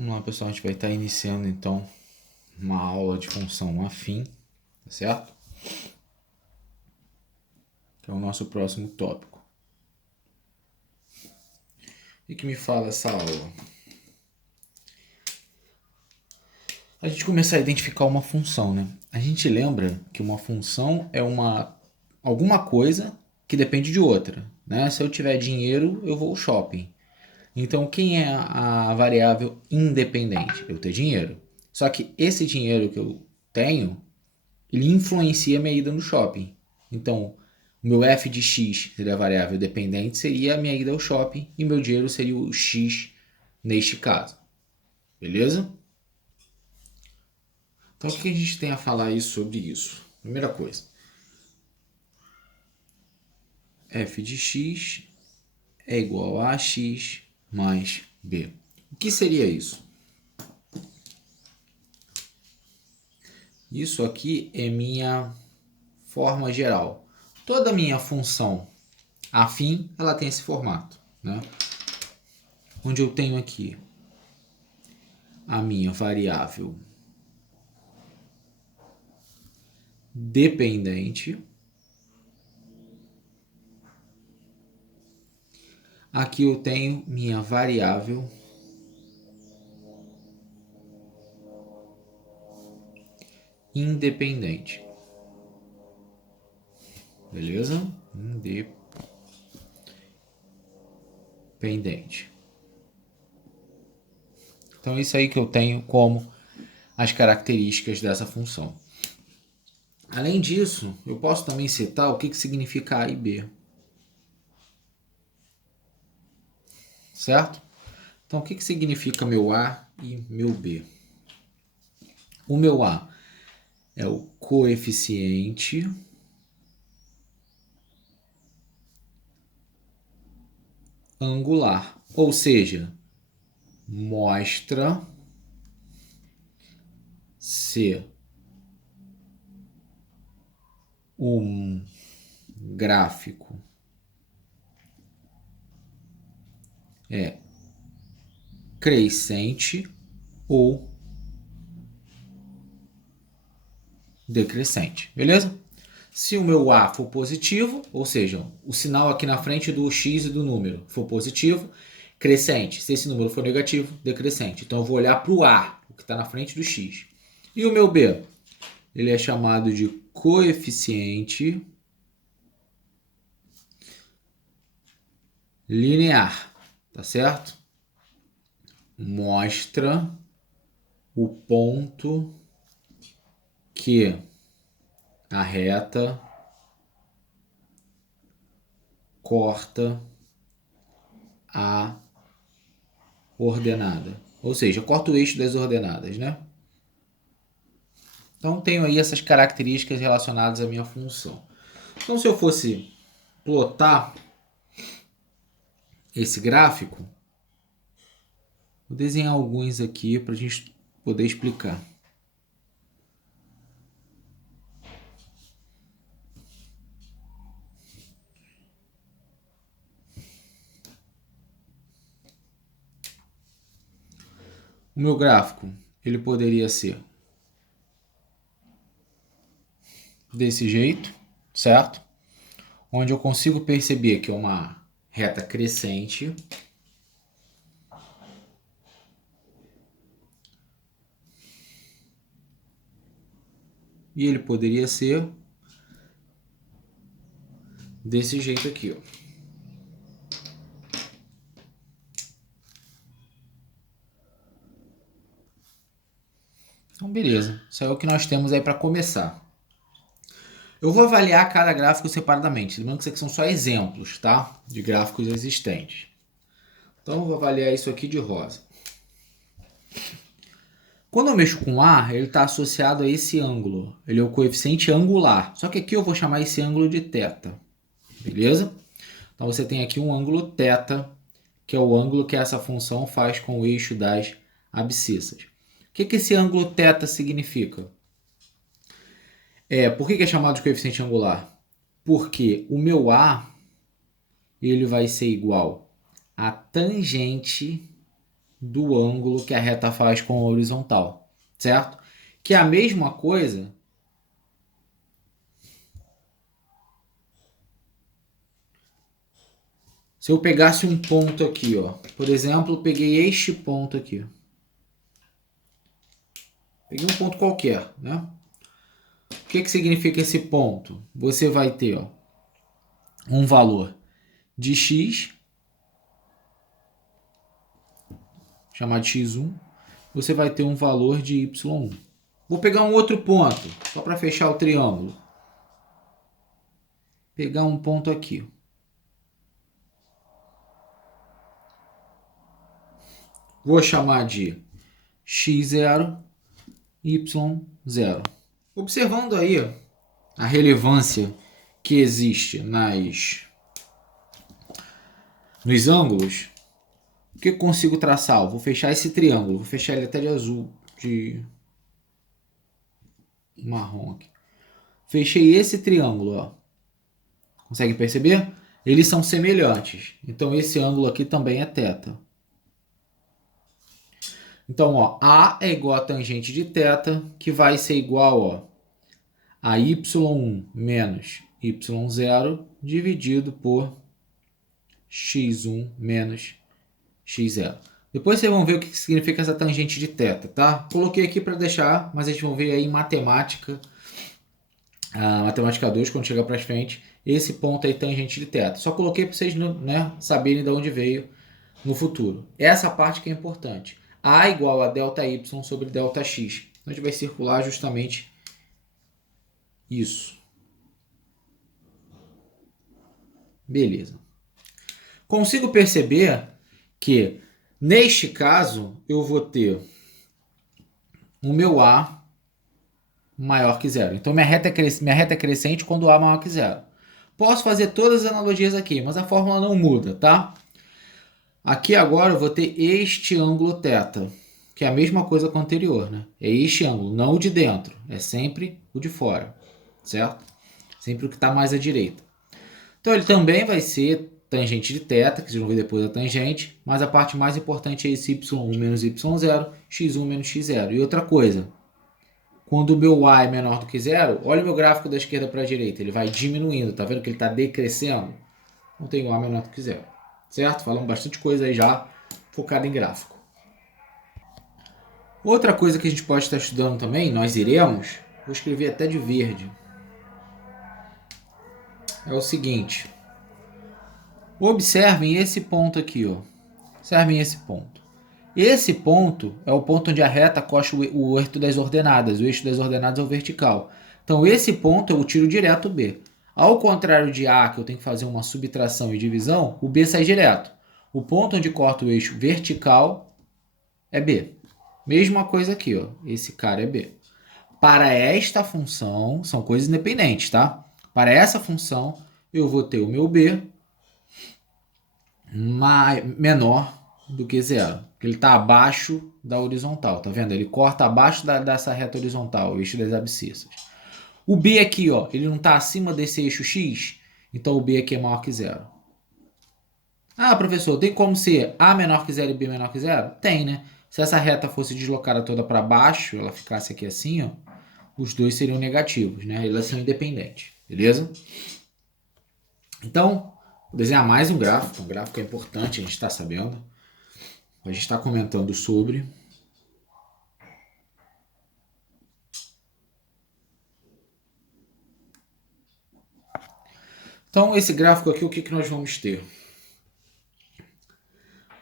Vamos lá, pessoal, a gente vai estar iniciando então uma aula de função afim, tá certo? Que é o nosso próximo tópico. E que me fala essa aula? A gente começar a identificar uma função, né? A gente lembra que uma função é alguma coisa que depende de outra, né? Se eu tiver dinheiro, eu vou ao shopping. Então, quem é a variável independente? Eu ter dinheiro. Só que esse dinheiro que eu tenho, ele influencia a minha ida no shopping. Então, o meu f de x seria a variável dependente, seria a minha ida ao shopping, e meu dinheiro seria o x neste caso. Beleza? Então, o que a gente tem a falar aí sobre isso? Primeira coisa, f de x é igual a x mais b. O que seria isso? Isso aqui é minha forma geral. Toda minha função afim, ela tem esse formato, né? Onde eu tenho aqui a minha variável dependente. Aqui eu tenho minha variável independente. Beleza? Independente. Então é isso aí que eu tenho como as características dessa função. Além disso, eu posso também citar o que significa A e B. Certo? Então o que significa meu A e meu B? O meu A é o coeficiente angular, ou seja, mostra se um gráfico é crescente ou decrescente, beleza? Se o meu A for positivo, ou seja, o sinal aqui na frente do x e do número for positivo, crescente. Se esse número for negativo, decrescente. Então eu vou olhar para o A, o que está na frente do x. E o meu B? Ele é chamado de coeficiente linear, tá certo? Mostra o ponto que a reta corta a ordenada. Ou seja, corta o eixo das ordenadas, né? Então, tenho aí essas características relacionadas à minha função. Então, se eu fosse plotar esse gráfico, vou desenhar alguns aqui para a gente poder explicar. O meu gráfico, ele poderia ser desse jeito, certo? Onde eu consigo perceber que é uma reta crescente. E ele poderia ser desse jeito aqui, ó. Então, beleza. Isso é o que nós temos aí para começar. Eu vou avaliar cada gráfico separadamente. Lembrando que isso aqui são só exemplos, tá? De gráficos existentes. Então, eu vou avaliar isso aqui de rosa. Quando eu mexo com A, ele está associado a esse ângulo. Ele é o coeficiente angular. Só que aqui eu vou chamar esse ângulo de θ. Beleza? Então, você tem aqui um ângulo θ, que é o ângulo que essa função faz com o eixo das abscissas. O que esse ângulo θ significa? Por que é chamado de coeficiente angular? Porque o meu A ele vai ser igual a tangente do ângulo que a reta faz com a horizontal, certo? Que é a mesma coisa se eu pegasse um ponto aqui, ó. Por exemplo, eu peguei este ponto aqui. Peguei um ponto qualquer, né? O que significa esse ponto? Você vai ter, ó, um valor de x, chamado x1. Você vai ter um valor de y1. Vou pegar um outro ponto, só para fechar o triângulo. Pegar um ponto aqui. Vou chamar de x0, y0. Observando aí a relevância que existe nos ângulos, o que eu consigo traçar? Eu vou fechar esse triângulo, vou fechar ele até de azul, de marrom aqui. Fechei esse triângulo, ó. Consegue perceber? Eles são semelhantes. Então esse ângulo aqui também é θ. Então, ó, A é igual a tangente de θ, que vai ser igual, ó, a y1 menos y0 dividido por x1 menos x0. Depois vocês vão ver o que significa essa tangente de θ, tá? Coloquei aqui para deixar, mas vocês vão ver aí em matemática, a matemática 2, quando chegar para frente, esse ponto aí tangente de θ. Só coloquei para vocês, né, saberem de onde veio no futuro. Essa parte que é importante. A igual a ΔY sobre ΔX. A gente vai circular justamente isso. Beleza. Consigo perceber que, neste caso, eu vou ter o meu A maior que zero. Então, minha reta é crescente quando o A é maior que zero. Posso fazer todas as analogias aqui, mas a fórmula não muda, tá? Aqui agora eu vou ter este ângulo θ, que é a mesma coisa com o anterior, né? É este ângulo, não o de dentro, é sempre o de fora, certo? Sempre o que está mais à direita. Então ele também vai ser tangente de θ, que vocês vão ver depois da tangente, mas a parte mais importante é esse y1 menos y0, x1 menos x0. E outra coisa, quando o meu a é menor do que zero, olha o meu gráfico da esquerda para a direita, ele vai diminuindo, tá vendo que ele está decrescendo? Não tem o a menor do que zero. Certo? Falamos bastante coisa aí já focada em gráfico. Outra coisa que a gente pode estar estudando também, nós iremos, vou escrever até de verde, é o seguinte. Observem esse ponto aqui, ó. Observem esse ponto. Esse ponto é o ponto onde a reta coxa o eixo das ordenadas. O eixo das ordenadas é o vertical. Então esse ponto eu tiro direto o B. Ao contrário de A, que eu tenho que fazer uma subtração e divisão, o B sai direto. O ponto onde corta o eixo vertical é B. Mesma coisa aqui, ó. Esse cara é B. Para esta função, são coisas independentes, tá? Para essa função, eu vou ter o meu B menor do que zero. Ele está abaixo da horizontal, tá vendo? Ele corta abaixo dessa reta horizontal, o eixo das abscissas. O B aqui, ó, ele não está acima desse eixo X, então o B aqui é maior que zero. Ah, professor, tem como ser A menor que zero e B menor que zero? Tem, né? Se essa reta fosse deslocada toda para baixo, ela ficasse aqui assim, ó, os dois seriam negativos, né? Elas são independentes, beleza? Então, vou desenhar mais um gráfico é importante, a gente está sabendo. A gente está comentando sobre. Então, esse gráfico aqui, o que nós vamos ter?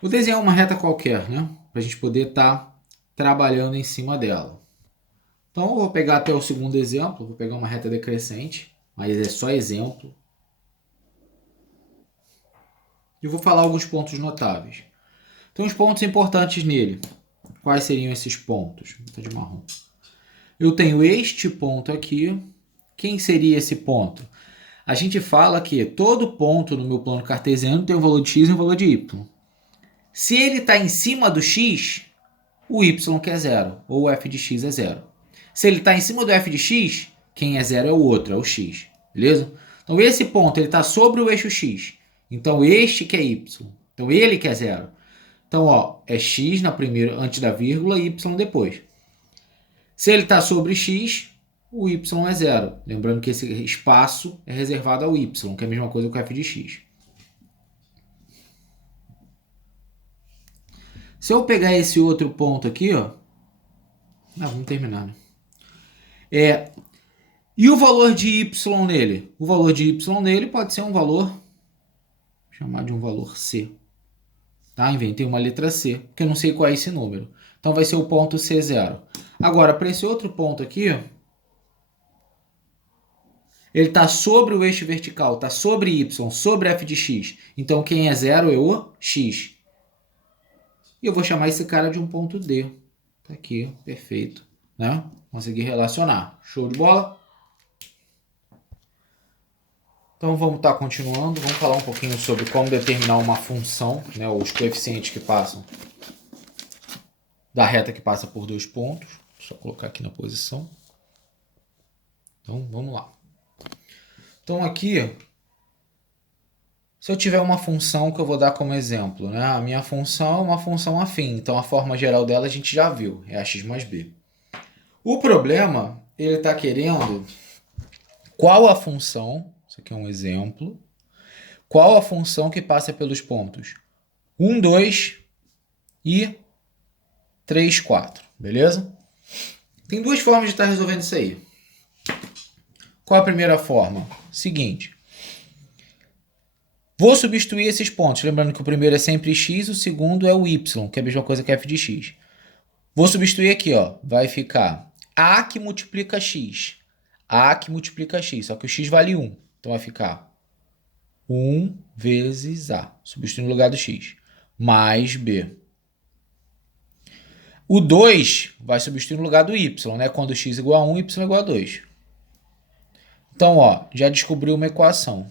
Vou desenhar uma reta qualquer, né? Para a gente poder estar trabalhando em cima dela. Então, eu vou pegar até o segundo exemplo. Vou pegar uma reta decrescente, mas é só exemplo. E vou falar alguns pontos notáveis. Então, os pontos importantes nele. Quais seriam esses pontos? Vou botar de marrom. Eu tenho este ponto aqui. Quem seria esse ponto? A gente fala que todo ponto no meu plano cartesiano tem um valor de x e um valor de y. Se ele está em cima do x, o y que é zero, ou o f de x é zero. Se ele está em cima do f de x, quem é zero é o outro, é o x. Beleza? Então esse ponto está sobre o eixo x. Então este que é y. Então ele que é zero. Então, ó, é x na primeira, antes da vírgula e y depois. Se ele está sobre x, o y é zero. Lembrando que esse espaço é reservado ao y, que é a mesma coisa que o f de x. Se eu pegar esse outro ponto aqui, ó. Vamos terminar, né? E o valor de y nele? O valor de y nele pode ser um valor, vou chamar de um valor C. Tá? Inventei uma letra C, porque eu não sei qual é esse número. Então vai ser o ponto C0. Agora, para esse outro ponto aqui, ó, ele está sobre o eixo vertical, está sobre y, sobre f de x. Então quem é zero é o x. E eu vou chamar esse cara de um ponto D. Tá aqui, perfeito. Né? Consegui relacionar. Show de bola? Então vamos estar continuando. Vamos falar um pouquinho sobre como determinar uma função, né? Os coeficientes que passam da reta que passa por dois pontos. Deixa eu colocar aqui na posição. Então vamos lá. Então aqui, se eu tiver uma função que eu vou dar como exemplo, né? A minha função é uma função afim, então a forma geral dela a gente já viu, é ax mais b. O problema, ele está querendo qual a função, isso aqui é um exemplo, qual a função que passa pelos pontos 1, 2 e 3, 4, beleza? Tem duas formas de estar resolvendo isso aí. Qual a primeira forma? Seguinte. Vou substituir esses pontos. Lembrando que o primeiro é sempre x, o segundo é o y, que é a mesma coisa que f de x. Vou substituir aqui, ó. Vai ficar a que multiplica x. A que multiplica x, só que o x vale 1. Então vai ficar 1 vezes a, substituindo no lugar do x, mais b. O 2 vai substituir no lugar do y, né? Quando x igual a 1, y igual a 2. Então, ó, já descobri uma equação.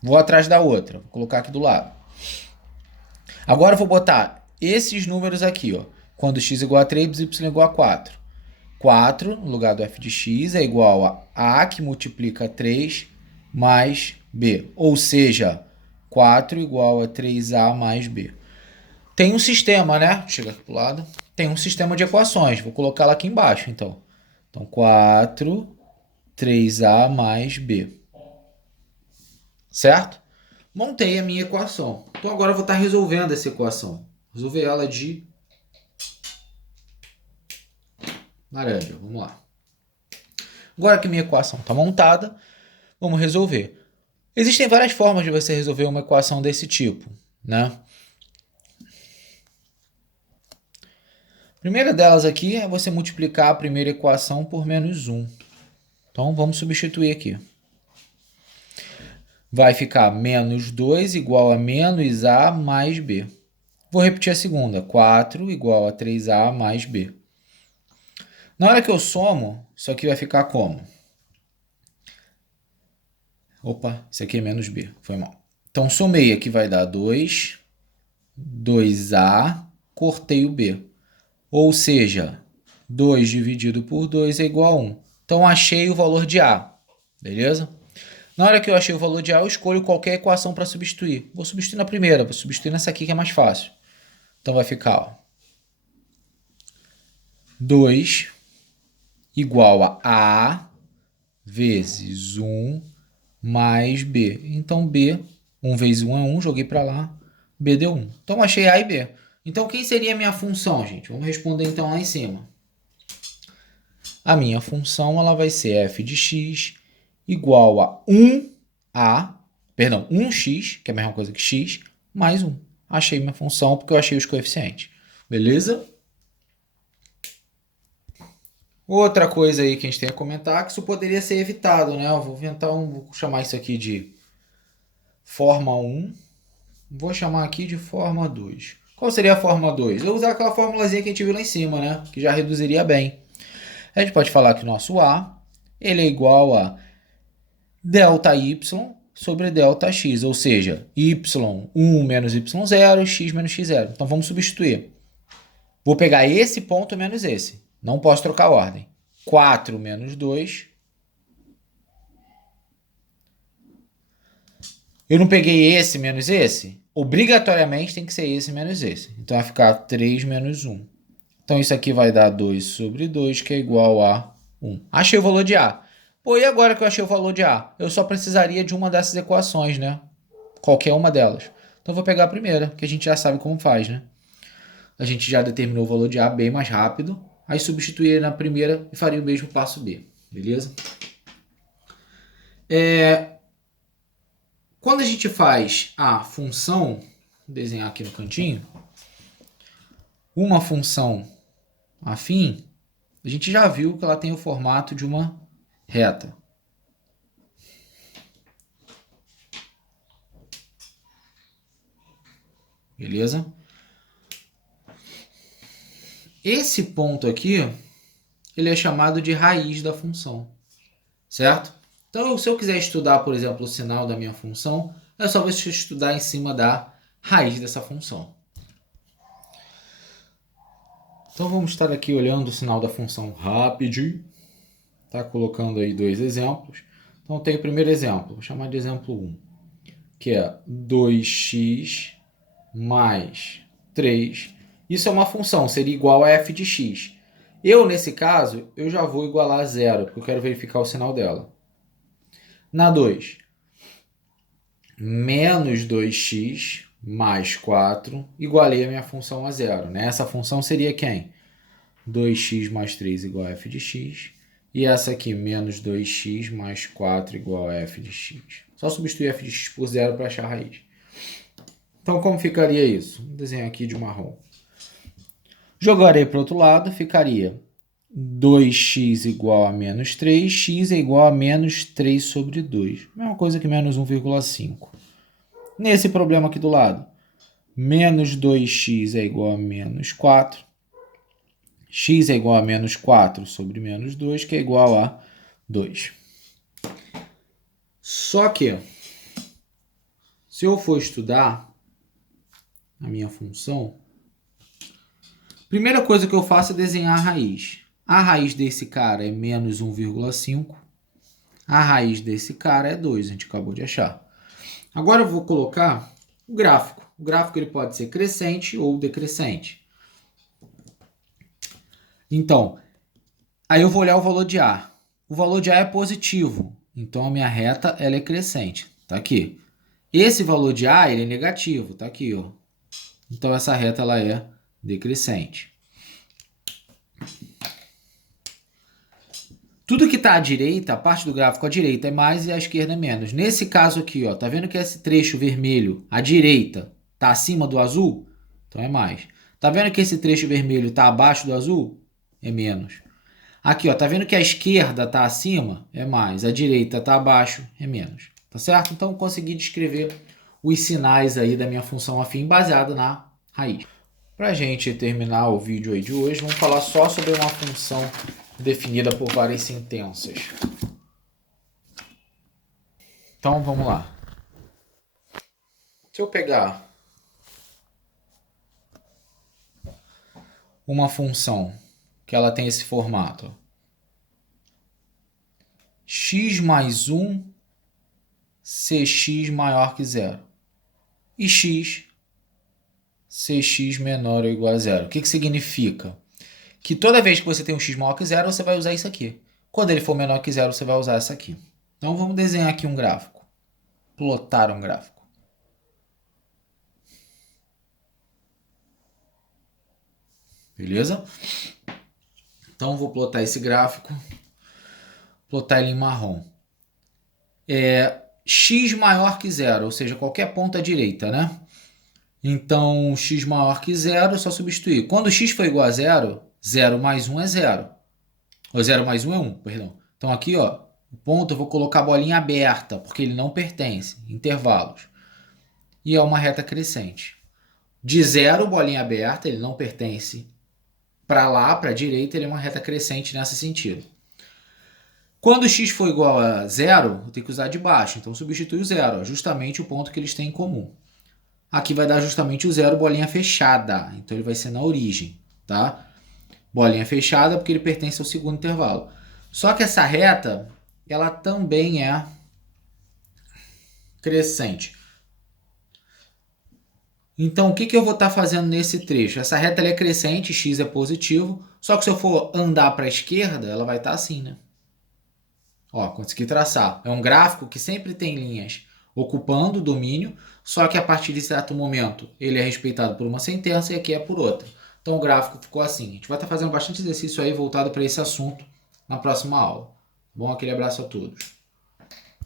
Vou atrás da outra, vou colocar aqui do lado. Agora eu vou botar esses números aqui, ó. Quando x igual a 3, y igual a 4. 4 no lugar do f de x é igual a que multiplica 3 mais b. Ou seja, 4 igual a 3a mais b. Tem um sistema, né? Chega aqui pro lado. Tem um sistema de equações. Vou colocar ela aqui embaixo, então. Então, 4, 3a mais b. Certo? Montei a minha equação. Então, agora eu vou estar resolvendo essa equação. Resolver ela de laranja. Vamos lá. Agora que minha equação está montada, vamos resolver. Existem várias formas de você resolver uma equação desse tipo, né? A primeira delas aqui é você multiplicar a primeira equação por menos 1. Então, vamos substituir aqui. Vai ficar menos 2 igual a menos a mais b. Vou repetir a segunda. 4 igual a 3a mais b. Na hora que eu somo, isso aqui vai ficar como? Opa, isso aqui é menos b. Foi mal. Então, somei aqui vai dar 2, 2a, cortei o b. Ou seja, 2 dividido por 2 é igual a 1. Então, achei o valor de a. Beleza? Na hora que eu achei o valor de a, eu escolho qualquer equação para substituir. Vou substituir na primeira, vou substituir nessa aqui que é mais fácil. Então, vai ficar, ó, 2 igual a vezes 1 mais b. Então, b, 1 vezes 1 é 1, joguei para lá, b deu 1. Então, achei a e b. Então, quem seria a minha função, gente? Vamos responder, então, lá em cima. A minha função ela vai ser f de x igual a 1x, que é a mesma coisa que x, mais 1. Achei minha função porque eu achei os coeficientes. Beleza? Outra coisa aí que a gente tem a comentar é que isso poderia ser evitado, né? Eu vou chamar isso aqui de forma 1. Vou chamar aqui de forma 2. Qual seria a forma 2? Eu vou usar aquela formulazinha que a gente viu lá em cima, né? Que já reduziria bem. A gente pode falar que o nosso a ele é igual a delta y sobre delta x, ou seja, y1 menos y0, x menos x0. Então, vamos substituir. Vou pegar esse ponto menos esse. Não posso trocar a ordem. 4 menos 2. Eu não peguei esse menos esse? Obrigatoriamente tem que ser esse menos esse. Então vai ficar 3 menos 1. Então isso aqui vai dar 2 sobre 2, que é igual a 1. Achei o valor de A. Pô, e agora que eu achei o valor de A? Eu só precisaria de uma dessas equações, né? Qualquer uma delas. Então eu vou pegar a primeira, que a gente já sabe como faz, né? A gente já determinou o valor de A bem mais rápido. Aí substituiria na primeira e faria o mesmo passo B. Beleza? Quando a gente faz a função, vou desenhar aqui no cantinho, uma função afim, a gente já viu que ela tem o formato de uma reta. Beleza? Esse ponto aqui, ele é chamado de raiz da função, certo? Então, se eu quiser estudar, por exemplo, o sinal da minha função, é só você estudar em cima da raiz dessa função. Então, vamos estar aqui olhando o sinal da função rapidinho. Tá colocando aí dois exemplos. Então, tem o primeiro exemplo, vou chamar de exemplo 1, que é 2x mais 3. Isso é uma função, seria igual a f de x. Eu, nesse caso, eu já vou igualar a zero, porque eu quero verificar o sinal dela. Na 2, menos 2x mais 4, igualei a minha função a zero. Né? Essa função seria quem? 2x mais 3 igual a f de x. E essa aqui, menos 2x mais 4 igual a f de x. Só substituir f de x por zero para achar a raiz. Então, como ficaria isso? Vou desenhar aqui de marrom. Jogarei para o outro lado, ficaria 2x igual a menos 3, x é igual a menos 3 sobre 2. Mesma coisa que menos 1,5. Nesse problema aqui do lado, menos 2x é igual a menos 4. X é igual a menos 4 sobre menos 2, que é igual a 2. Só que, se eu for estudar a minha função, a primeira coisa que eu faço é desenhar a raiz. A raiz desse cara é menos 1,5. A raiz desse cara é 2, a gente acabou de achar. Agora eu vou colocar o gráfico. O gráfico ele pode ser crescente ou decrescente. Então, aí eu vou olhar o valor de A. O valor de A é positivo, então a minha reta ela é crescente. Tá aqui. Esse valor de A ele é negativo, tá aqui, ó. Então essa reta ela é decrescente. Tudo que está à direita, a parte do gráfico à direita é mais e à esquerda é menos. Nesse caso aqui, ó, tá vendo que esse trecho vermelho à direita está acima do azul? Então é mais. Tá vendo que esse trecho vermelho está abaixo do azul? É menos. Aqui, ó, tá vendo que a esquerda está acima? É mais. A direita está abaixo? É menos. Tá certo? Então consegui descrever os sinais aí da minha função afim baseado na raiz. Para a gente terminar o vídeo aí de hoje, vamos falar só sobre uma função definida por várias sentenças. Então vamos lá. Se eu pegar uma função que ela tem esse formato, x mais 1, cx maior que zero, e x, cx menor ou igual a zero. O que significa? Que toda vez que você tem um x maior que zero, você vai usar isso aqui. Quando ele for menor que zero, você vai usar essa aqui. Então vamos desenhar aqui um gráfico. Plotar um gráfico. Beleza? Então vou plotar esse gráfico. Plotar ele em marrom. X maior que zero, ou seja, qualquer ponta à direita, né? Então, x maior que zero é só substituir. Quando x for igual a zero, 0 mais 1 é 0. Ou 0 mais 1 é 1, perdão. Então aqui, ó, o ponto eu vou colocar a bolinha aberta, porque ele não pertence, intervalos. E é uma reta crescente. De 0, bolinha aberta, ele não pertence para lá, para a direita, ele é uma reta crescente nesse sentido. Quando x for igual a 0, eu tenho que usar de baixo. Então substitui o 0, justamente o ponto que eles têm em comum. Aqui vai dar justamente o 0, bolinha fechada. Então ele vai ser na origem, tá? Bolinha fechada porque ele pertence ao segundo intervalo. Só que essa reta, ela também é crescente. Então, o que eu vou estar fazendo nesse trecho? Essa reta ela é crescente, x é positivo, só que se eu for andar para a esquerda, ela vai estar assim, né? Ó, consegui traçar. É um gráfico que sempre tem linhas ocupando o domínio, só que a partir de certo momento ele é respeitado por uma sentença e aqui é por outra. Então o gráfico ficou assim. A gente vai estar fazendo bastante exercício aí voltado para esse assunto na próxima aula. Bom, aquele abraço a todos.